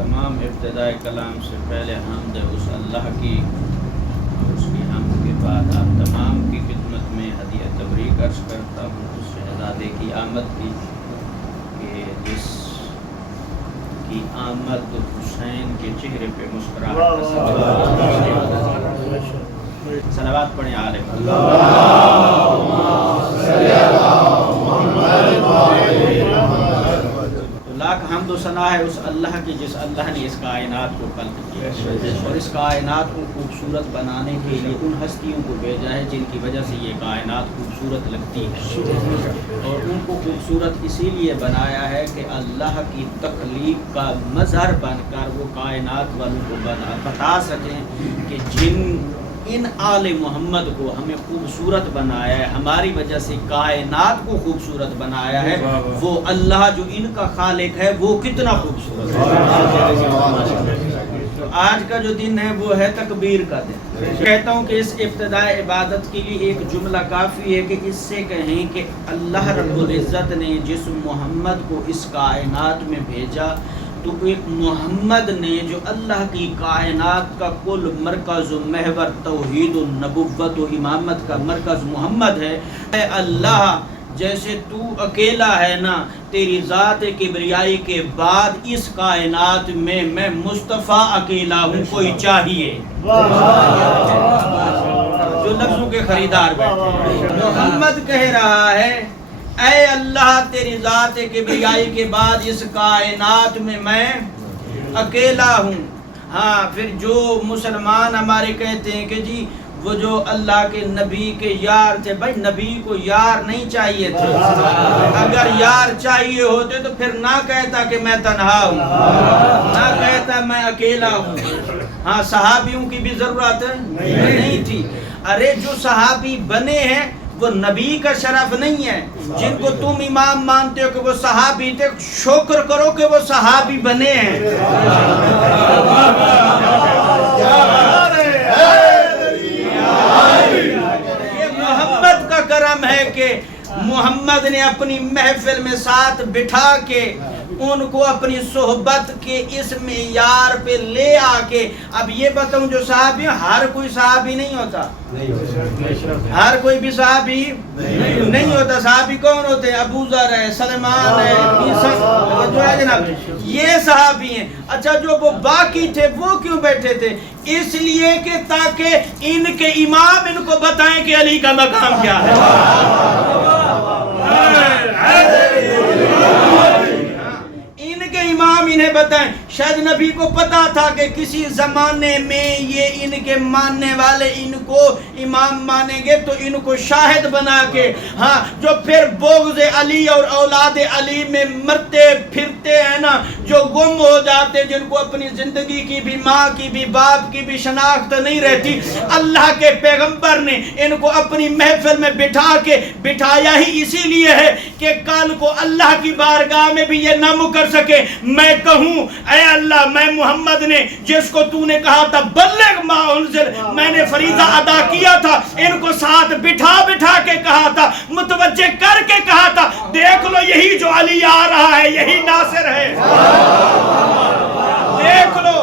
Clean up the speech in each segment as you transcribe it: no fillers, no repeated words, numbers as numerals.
تمام ابتداء کلام سے پہلے حمد اس اللہ کی اور اس کی حمد کے بعد آپ تمام کی خدمت میں ہدیہ تبریک عرض کرتا ہوں اس شہزادے کی آمد کی کہ جس کی آمد حسین کے چہرے پہ مسکراہٹ صلوات پڑھیں عالم لاکھ حمد و ثنا ہے اس اللہ کی جس اللہ نے اس کائنات کو خلق کیا اور اس کائنات کو خوبصورت بنانے کے لیے ان ہستیوں کو بھیجا ہے جن کی وجہ سے یہ کائنات خوبصورت لگتی ہے اور ان کو خوبصورت اسی لیے بنایا ہے کہ اللہ کی تخلیق کا مظہر بن کر وہ کائنات والوں کو بتا سکیں کہ جن ان آل محمد کو ہمیں خوبصورت بنایا ہے، ہماری وجہ سے کائنات کو خوبصورت بنایا ہے، وہ اللہ جو ان کا خالق ہے وہ کتنا خوبصورت ہے۔ تو آج کا جو دن ہے وہ ہے تکبیر کا دن۔ کہتا ہوں کہ اس ابتدائی عبادت کے لیے ایک جملہ کافی ہے کہ اس سے کہیں کہ اللہ رب العزت نے جس محمد کو اس کائنات میں بھیجا تو ایک محمد نے جو اللہ کی کائنات کا کل مرکز و محور توحید و نبوت و امامت کا مرکز محمد ہے۔ اے اللہ جیسے تو اکیلا ہے نا، تیری ذات کبریائی کے بعد اس کائنات میں مصطفیٰ اکیلا ہوں، کوئی چاہیے جو لفظوں کے خریدار بیٹھے۔ محمد کہہ رہا ہے اے اللہ تیری ذات کبریائی کے بعد اس کائنات میں اکیلا ہوں۔ ہاں پھر جو مسلمان ہمارے کہتے ہیں کہ جی وہ جو اللہ کے نبی کے یار تھے، بھائی نبی کو یار نہیں چاہیے تھے، اگر یار چاہیے ہوتے تو پھر نہ کہتا کہ میں تنہا ہوں، نہ کہتا میں اکیلا ہوں۔ ہاں صحابیوں کی بھی ضرورت نہیں تھی۔ ارے جو صحابی بنے ہیں وہ نبی کا شرف نہیں ہے، جن کو تم امام مانتے ہو کہ وہ صحابی تھے، شکر کرو کہ وہ صحابی بنے ہیں۔ یہ محمد کا کرم ہے کہ محمد نے اپنی محفل میں ساتھ بٹھا کے ان کو اپنی صحبت کے اس معیار پہ لے آ کے، اب یہ بتاؤں جو صحابی ہر کوئی صحابی نہیں ہوتا، ہر کوئی بھی صحابی نہیں ہوتا۔ صحابی کون ہوتے ہیں؟ ابو ذر ہے، سلمان ہے، جو ہے جناب یہ صحابی ہیں۔ اچھا جو وہ باقی تھے وہ کیوں بیٹھے تھے؟ اس لیے کہ تاکہ ان کے امام ان کو بتائیں کہ علی کا مقام کیا ہے۔ امام انہیں بتائیں۔ شاید نبی کو پتا تھا کہ کسی زمانے میں یہ ان کے ماننے والے ان کو امام مانیں گے تو ان کو شاہد بنا کے، ہاں جو پھر بغض علی اور اولاد علی میں مرتے پھرتے ہیں نا، جو گم ہو جاتے، جن کو اپنی زندگی کی بھی، ماں کی بھی، باپ کی بھی شناخت نہیں رہتی، اللہ کے پیغمبر نے ان کو اپنی محفل میں بٹھایا ہی اسی لیے ہے کہ کل کو اللہ کی بارگاہ میں بھی یہ نہ مکر سکے، میں کہوں اے اللہ میں محمد نے جس کو تو نے کہا تھا بلغ ما انزل، میں نے فریضہ ادا کیا تھا، ان کو ساتھ بٹھا کے کہا تھا، متوجہ کر کے کہا تھا، دیکھ لو یہی جو علی آ رہا ہے یہی ناصر ہے، دیکھ لو،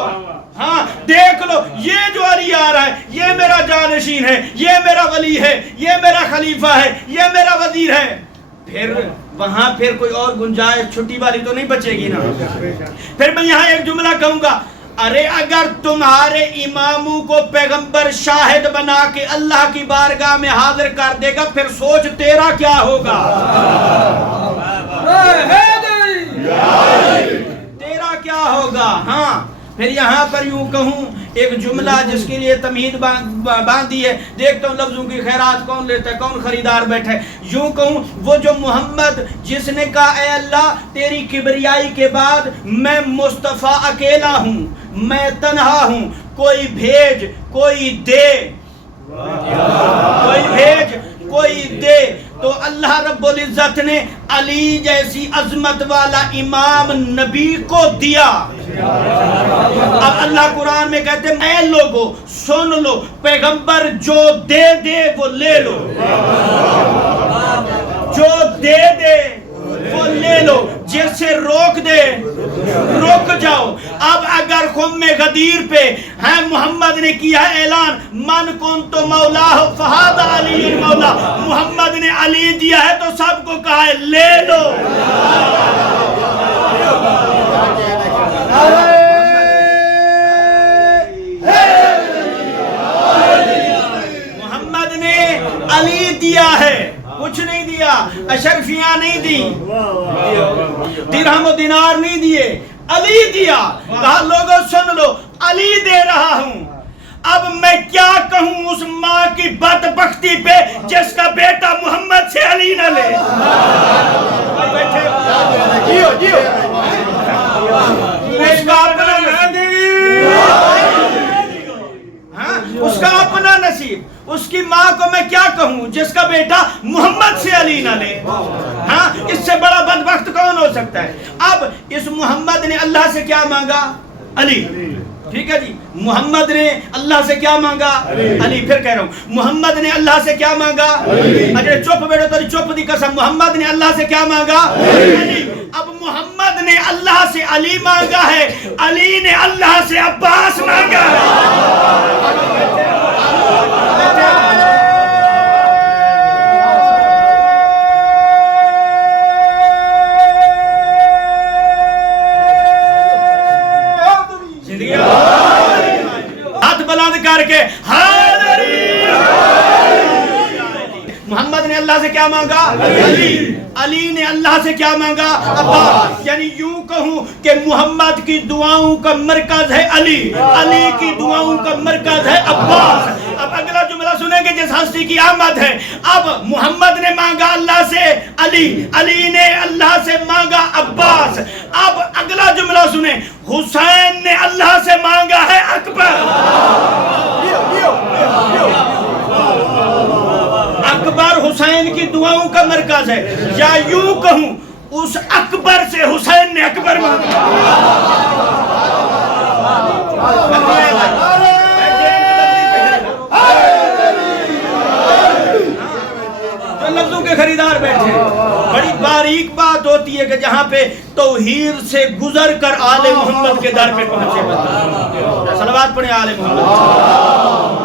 ہاں دیکھ لو یہ جو علی آ رہا ہے یہ میرا جانشین ہے، یہ میرا ولی ہے، یہ میرا خلیفہ ہے، یہ میرا وزیر ہے۔ پھر وہاں پھر کوئی اور گنجائش چھٹی والی تو نہیں بچے گی نا۔ پھر میں یہاں ایک جملہ کہوں گا، ارے اگر تمہارے اماموں کو پیغمبر شاہد بنا کے اللہ کی بارگاہ میں حاضر کر دے گا پھر سوچ تیرا کیا ہوگا، تیرا کیا ہوگا۔ ہاں پھر یہاں پر یوں کہوں ایک جملہ جس کے لیے تمہید باندھی ہے، دیکھتا ہوں لفظوں کی خیرات کون لیتا ہے، کون خریدار بیٹھا ہے۔ یوں کہوں وہ جو محمد جس نے کہا اے اللہ تیری کبریائی کے بعد میں مصطفیٰ اکیلا ہوں، میں تنہا ہوں، کوئی بھیج کوئی دے، کوئی بھیج کوئی دے، تو اللہ رب العزت نے علی جیسی عظمت والا امام نبی کو دیا۔ اب اللہ قرآن میں کہتے ہیں اے لوگو سن لو، پیغمبر جو دے دے وہ لے لو، جو دے دے وہ لے لو، جس سے روک دے رک جاؤ۔ اب اگر خم غدیر پہ ہے محمد نے کیا اعلان من کنت مولا فہذا علی مولا، محمد نے علی دیا ہے تو سب کو کہا ہے لے لو۔ محمد نے علی دیا ہے، کچھ نہیں دیا، اشرفیاں نہیں دی، درہم و دینار نہیں دیے، علی دیا۔ کہا لوگوں سن لو علی دے رہا ہوں۔ اب میں کیا کہوں اس ماں کی بدبختی پہ جس کا بیٹا محمد سے علی نہ لے۔ اس کا اپنا نصیب، اس کی ماں کو میں کیا کہوں جس کا بیٹا محمد سے علی نہ لے۔ ہاں، اس سے بڑا بدبخت کون ہو سکتا ہے؟ اب اس محمد نے اللہ سے کیا مانگا؟ علی۔ ٹھیک ہے جی، محمد نے اللہ سے کیا مانگا؟ علی۔ پھر کہہ رہا ہوں محمد نے اللہ سے کیا مانگا؟ اگر چپ بیٹھو تو چپ دی قسم، محمد نے اللہ سے کیا مانگا؟ علی۔ اب محمد نے اللہ سے علی مانگا ہے، علی نے اللہ سے عباس مانگا ہے۔ ہاتھ بلند کر کے محمد نے اللہ سے کیا مانگا؟ علی۔ علی نے اللہ سے کیا مانگا؟ عباس۔ یعنی یوں کہوں کہ محمد کی دعاؤں کا مرکز ہے علی، علی کی دعاؤں کا مرکز ہے عباس۔ اب اگلا جملہ سنیں گے جس ہستی کی آمد ہے۔ اب محمد نے مانگا اللہ سے علی، علی نے اللہ سے مانگا عباس۔ اب اگلا جملہ سنیں، حسین نے اللہ سے مانگا ہے اکبر۔ اکبر حسین کی دعاؤں کا مرکز ہے، یا یوں کہوں اس اکبر سے حسین نے اکبر مانگا۔ جو لفظوں کے خریدار بیٹھے، بڑی باریک بات ہوتی ہے کہ جہاں پہ توحید سے گزر کر آل محمد کے در پہ پہنچے بندہ۔ صلوات پڑھیں آل محمد۔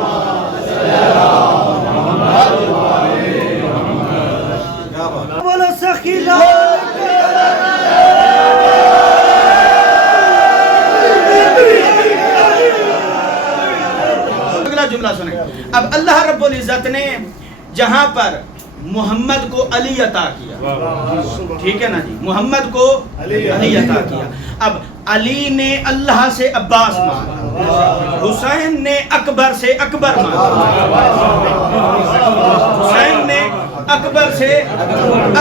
اگلا جملہ سنیں۔ اب اللہ رب العزت نے جہاں پر محمد کو علی عطا کیا، ٹھیک ہے نا جی، محمد کو علی عطا کیا، اب علی نے اللہ سے عباس مانگا، حسین نے اکبر سے اکبر مانگا، حسین نے اکبر سے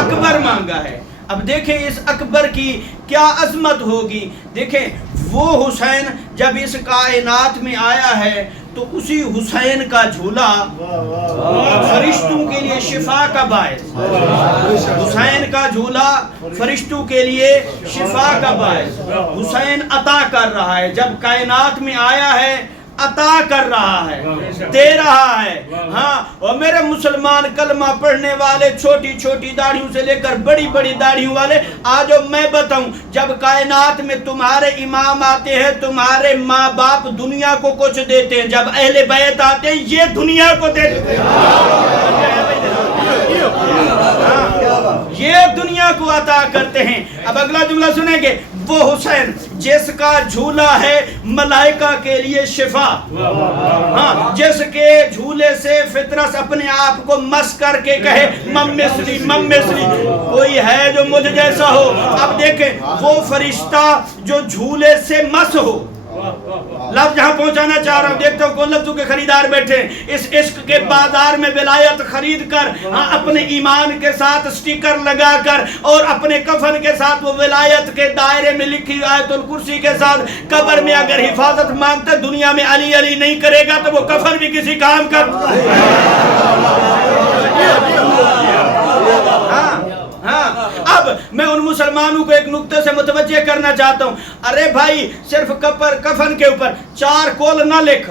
اکبر مانگا ہے۔ اب دیکھیں اس اکبر کی کیا عظمت ہوگی۔ دیکھیں وہ حسین جب اس کائنات میں آیا ہے تو اسی حسین کا جھولا فرشتوں کے لیے شفا کا باعث، حسین کا جھولا فرشتوں کے لیے شفا کا باعث، حسین عطا کر رہا ہے، جب کائنات میں آیا ہے عطا کر رہا ہے، دے رہا ہے۔ ہاں، اور میرے مسلمان کلمہ پڑھنے والے، چھوٹی چھوٹی داڑھیوں سے لے کر بڑی بڑی داڑھیوں والے، آج میں بتاؤں جب کائنات میں تمہارے امام آتے ہیں تمہارے ماں باپ دنیا کو کچھ دیتے ہیں، جب اہل بیت آتے ہیں یہ دنیا کو دیتے ہیں، یہ دنیا کو عطا کرتے ہیں۔ اب اگلا جملہ سنیں گے، وہ حسین جس کا جھولا ہے ملائکہ کے لیے شفا، ہاں، جس کے جھولے سے فطرت اپنے آپ کو مس کر کے کہے ممثلی ممثلی، کوئی ہے جو مجھ جیسا ہو۔ اب دیکھیں وہ فرشتہ جو جھولے سے مس ہو، لفظ جہاں پہنچانا چاہ رہا ہوں، دیکھتا ہوں کون لفظوں کے خریدار بیٹھے اس عشق کے بازار میں ولایت خرید کر، اپنے ایمان کے ساتھ سٹیکر لگا کر اور اپنے کفن کے ساتھ وہ ولایت کے دائرے میں لکھی آیت الکرسی کے ساتھ قبر میں اگر حفاظت مانگتا دنیا میں علی علی نہیں کرے گا تو وہ کفن بھی کسی کام کا۔ اب میں ان مسلمانوں کو ایک نقطے سے متوجہ کرنا چاہتا ہوں، ارے بھائی صرف کفن کے اوپر 4 کول نہ لکھ،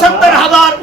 70,000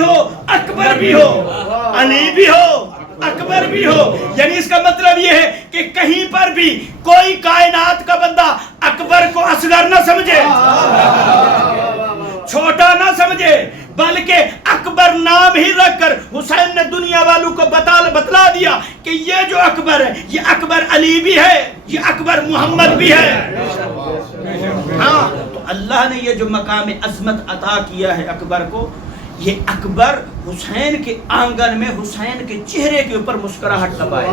ہو اکبر بھی ہو، علی بھی ہو اکبر بھی ہو. یعنی اس کا مطلب یہ ہے کہ کہیں پر بھی کوئی کائنات کا بندہ اکبر کو اصغر نہ سمجھے، چھوٹا نہ سمجھے، بلکہ اکبر نام ہی رکھ کر حسین نے دنیا والوں کو بتلا دیا کہ یہ جو اکبر ہے یہ اکبر علی بھی ہے، یہ اکبر محمد بھی ہے. ہاں تو اللہ نے یہ جو مقام عظمت عطا کیا ہے اکبر کو، یہ اکبر حسین کے آنگن میں حسین کے چہرے کے اوپر مسکراہٹ لگائے.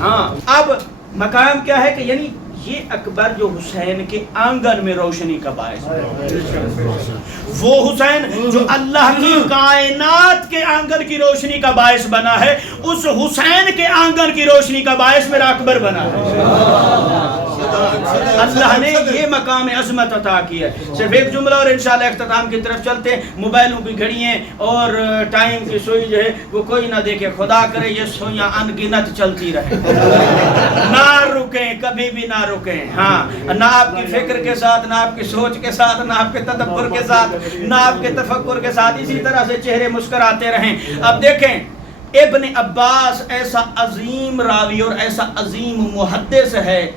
ہاں اب مقام کیا ہے کہ یعنی یہ اکبر جو حسین کے آنگن میں روشنی کا باعث ہے، وہ حسین جو اللہ کی کائنات کے آنگن کی روشنی کا باعث بنا ہے، اس حسین کے آنگن کی روشنی کا باعث میرا اکبر بنا ہے. اللہ نے یہ مقام عظمت عطا کیا ہے. صرف ایک جملہ اور انشاءاللہ اختتام کی طرف چلتے ہیں. موبائلوں کی گھڑیاں اور ٹائم کی سوئی جو ہے وہ کوئی نہ دیکھے، خدا کرے یہ سوئیاں ان گنت چلتی رہے، نہ رکیں، کبھی بھی نہ رکیں. ہاں نہ آپ کی فکر کے ساتھ، نہ آپ کی سوچ کے ساتھ، نہ آپ کے تدبر کے ساتھ، نہ آپ کے تفکر کے ساتھ، اسی طرح سے چہرے مسکراتے رہیں. اب دیکھیں ابن عباس ایسا عظیم راوی اور ایسا عظیم محدث ہے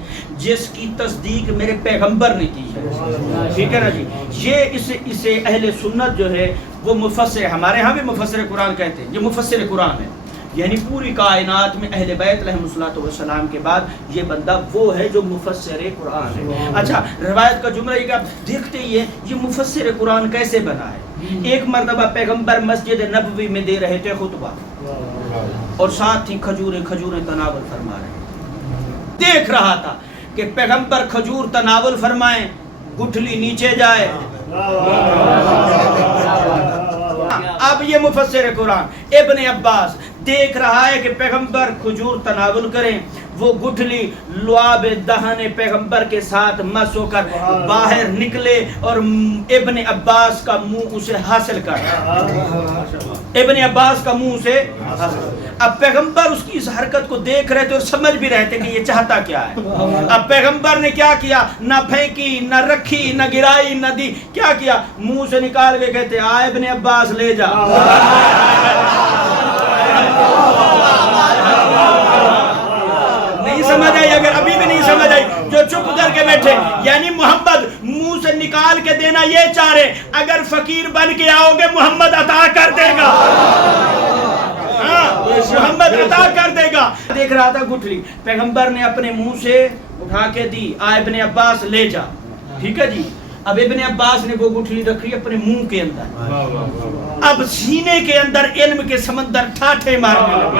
جس کی تصدیق میرے پیغمبر نے کی ہے. ٹھیک ہے نا جی. یہ اسے اہل سنت جو ہے وہ مفسر، ہمارے ہاں بھی مفسر قرآن کہتے ہیں، یہ مفسر قرآن ہے. یعنی پوری کائنات میں اہل بیت علیہم الصلوۃ والسلام کے بعد یہ بندہ وہ ہے جو مفسر قرآن ہے. اچھا روایت کا جملہ یہ کہ آپ دیکھتے ہی ہیں یہ مفسر قرآن کیسے بنا ہے. ایک مرتبہ پیغمبر مسجد نبوی میں دے رہے تھے خطبہ اور ساتھ ہی کھجوریں تناول فرما رہے. دیکھ رہا تھا کہ پیغمبر کھجور تناول فرمائیں، گٹھلی نیچے جائے. اب یہ مفسر قرآن ابن عباس دیکھ رہا ہے کہ پیغمبر کھجور تناول کریں، وہ گٹھلی لعاب دہن پیغمبر کے ساتھ مس ہو کر باہر نکلے اور ابن عباس کا منہ اسے حاصل کر. ابن عباس کا منہ سے اب پیغمبر اس کی اس حرکت کو دیکھ رہے تھے اور سمجھ بھی رہے تھے کہ یہ چاہتا کیا ہے. اب پیغمبر نے کیا کیا؟ نہ پھینکی، نہ رکھی، نہ گرائی، نہ دی. کیا کیا؟ منہ سے نکال کے کہتے آ ابن عباس لے جا. نہیں سمجھ آئی؟ اگر ابھی بھی نہیں سمجھ آئی جو چپ کر کے بیٹھے، یعنی محمد منہ سے نکال کے دینا یہ چاہ رہے، اگر فقیر بن کے آؤ گے محمد عطا کر دے گا. محمد عطا کر دے گا. دیکھ رہا تھا گٹھلی، پیغمبر نے اپنے منہ سے اٹھا کے دی، آ ابن عباس لے جا. ٹھیک ہے جی. اب ابن عباس نے وہ گٹھلی رکھی اپنے منہ کے اندر. اب سینے کے اندر علم کے سمندر ٹھاٹھے مارنے لگے،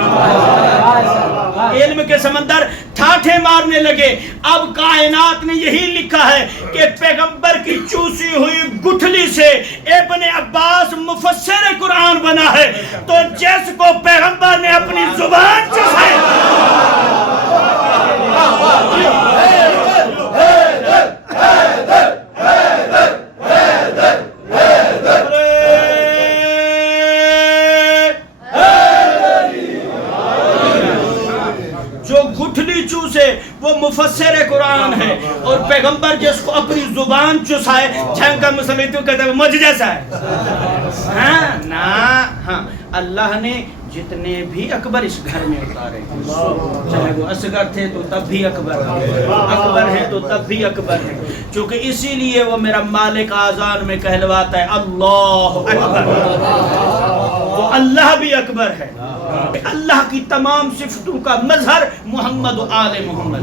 علم کے سمندر ٹھاٹھے مارنے لگے. اب کائنات نے یہی لکھا ہے کہ پیغمبر کی چوسی ہوئی گٹھلی سے ابن عباس مفسر قرآن بنا ہے. تو جس کو پیغمبر نے اپنی زبان چوسی، وہ مفسر قرآن ہے. اور پیغمبر جس کو اپنی زبان چسائے، جھنکا مسلم تو کہتے ہیں مجھ جیسا ہے. ہاں نا ہاں اللہ نے جتنے بھی اکبر اس گھر میں اتارے، چاہے وہ اصغر تھے تو تب بھی اکبر ہیں، اکبر ہیں تو تب بھی اکبر ہیں. چونکہ اسی لیے وہ میرا مالک آذان میں کہلواتا ہے اللہ اکبر. تو اللہ بھی اکبر ہے. اللہ کی تمام صفتوں کا مظہر محمد و آل محمد.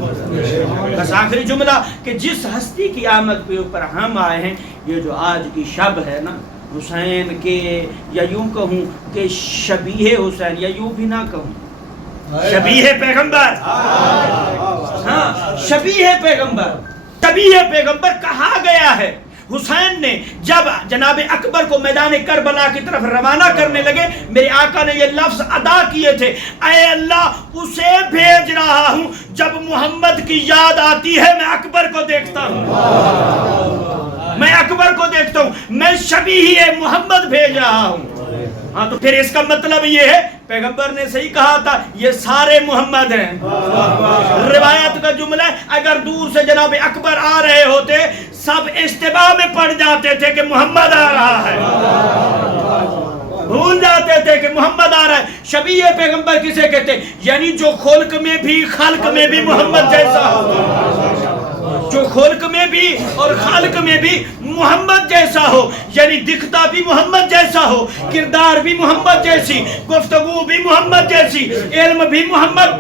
بس آخری جملہ کہ جس ہستی کی آمد کے اوپر ہم آئے ہیں، یہ جو آج کی شب ہے نا حسین کے، یا یوں کہوں کہ شبیہ حسین، یا یوں بھی نہ کہوں شبیہ پیغمبر. ہاں شبیہ پیغمبر، شبیہ پیغمبر کہا گیا ہے. حسین نے جب جناب اکبر کو میدان کربلا کی طرف روانہ کرنے لگے، میرے آقا نے یہ لفظ ادا کیے تھے، اے اللہ اسے بھیج رہا ہوں جب محمد کی یاد آتی ہے میں اکبر کو دیکھتا ہوں، میں اکبر کو دیکھتا ہوں، میں شبیہ محمد بھیج رہا ہوں. ہاں تو پھر اس کا مطلب یہ ہے پیغمبر نے صحیح کہا تھا یہ سارے محمد ہیں. روایت کا جملہ ہے اگر دور سے جناب اکبر آ رہے ہوتے سب اشتباہ میں پڑ جاتے تھے کہ محمد آ رہا ہے. بھول جاتے تھے کہ محمد آ رہا ہے. شبیہ پیغمبر کسے کہتے ہیں؟ یعنی جو خلق میں بھی خلق میں بھی محمد جیسا ہو، جو خلق میں بھی اور خالق میں بھی محمد جیسا ہو، یعنی دکھتا بھی محمد جیسا ہو، کردار بھی محمد جیسی، گفتگو بھی محمد جیسی، علم بھی محمد.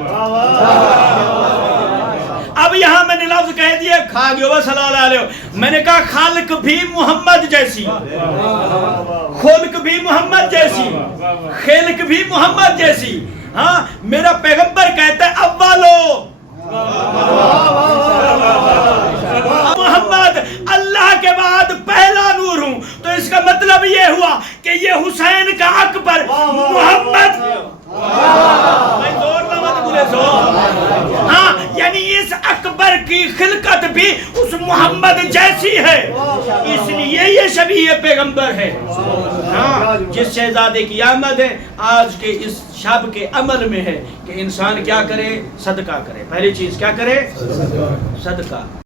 اب یہاں میں نے لفظ کہہ دیا کھا گیا صلی اللہ علیہ وسلم، میں نے کہا خالق بھی محمد جیسی، خلق بھی محمد جیسی، خلق بھی محمد جیسی. ہاں میرا پیغمبر کہتا ہے اولو محمد، اللہ کے بعد پہلا نور ہوں. تو اس کا مطلب یہ ہوا کہ یہ حسین کا اکبر محمد. ہاں یعنی اس اکبر کی خلقت بھی اس محمد جیسی ہے، اس لیے یہ شبیہ پیغمبر ہے. ہاں جس شہزادے کی آمد ہے آج کے اس شب کے عمل میں ہے کہ انسان کیا کرے؟ صدقہ کرے. پہلی چیز کیا کرے؟ صدقہ.